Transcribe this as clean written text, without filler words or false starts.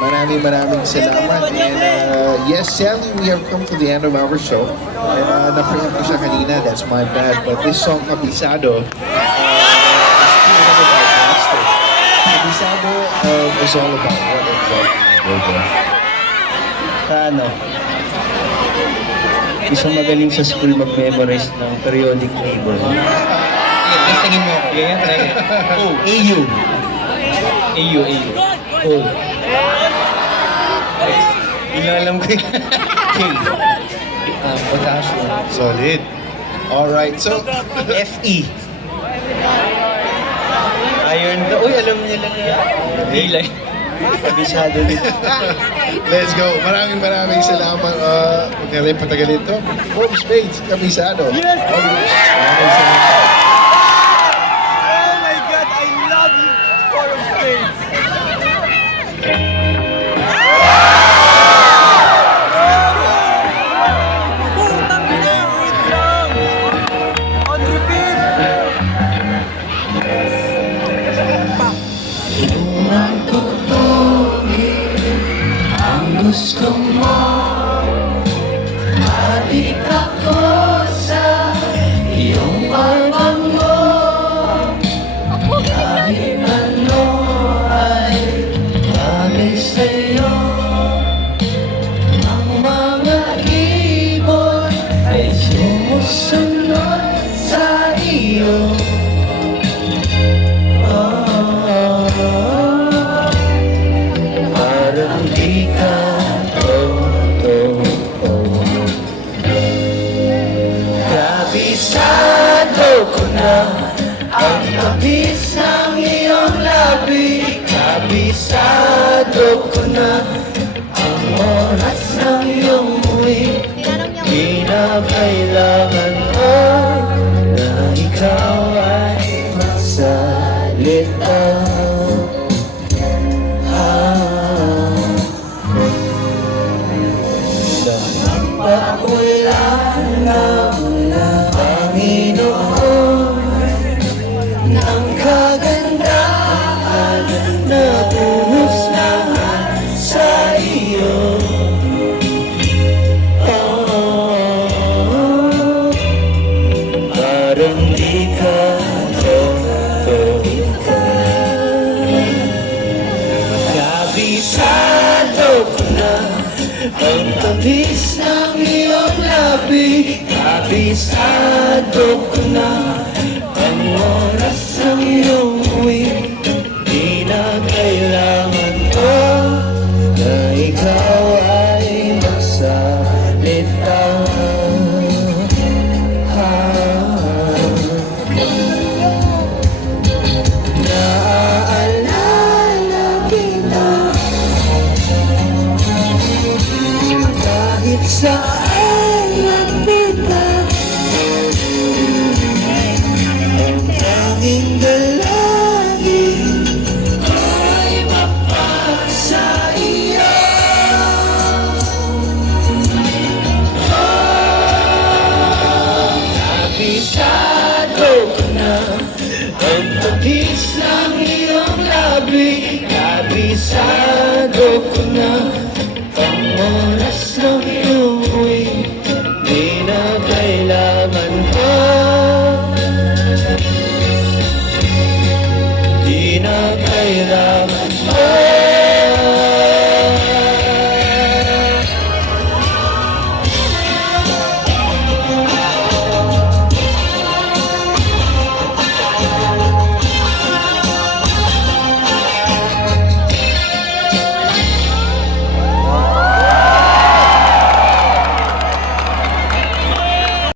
Maraming salamat. And yes, sadly, we have come to the end of our show. And na-preempt ko siya kanina, that's my bad. But this song, Kabisado, Kabisado is all about what exactly? Ano? Isang magaling sa school mag-memorize ng periodic table. Testingin mo ako. Ganyan, try it. Oh, AU. AU. Oh. Yun lang alam ko yun. K. Potassium. Solid. Alright, so FE. Iron. Uy, alam niya lang yan. Delay. Kabisado din. let's go. Maraming salamat. Huwag na rin patagalin to. Home Spades, Kabisado. Yes! Maraming salamat. Oh my God, I love you, Forum States. On repeat. Gusto mo balik ako sa iyong pagbango. Kahit ano ay bagay sa'yo. Ang mga ibon ay sumusunod sa iyo. Parang di ka kabisado ko na ang tamis ng iyong labi. Kabisado ko na ang oras ng iyong muwi. Di na kailangan mo na ikaw ay magsalita. Wala na Panginoon ng kagandahan na buhos lahat sa iyo. Oh, parang di ka totoo. Kabisado ko na ang tamis ng iyong labi. Kabisado ko na ang oras ng iyong uwi. Di na kailangan ko na ikaw ay magsalita. Naaalala kita kahit saan nagpunta. Ang tanging dalangin ay mapasa iyo. Kabisado ko na ang tamis ng iyong labi. Kabisado ko na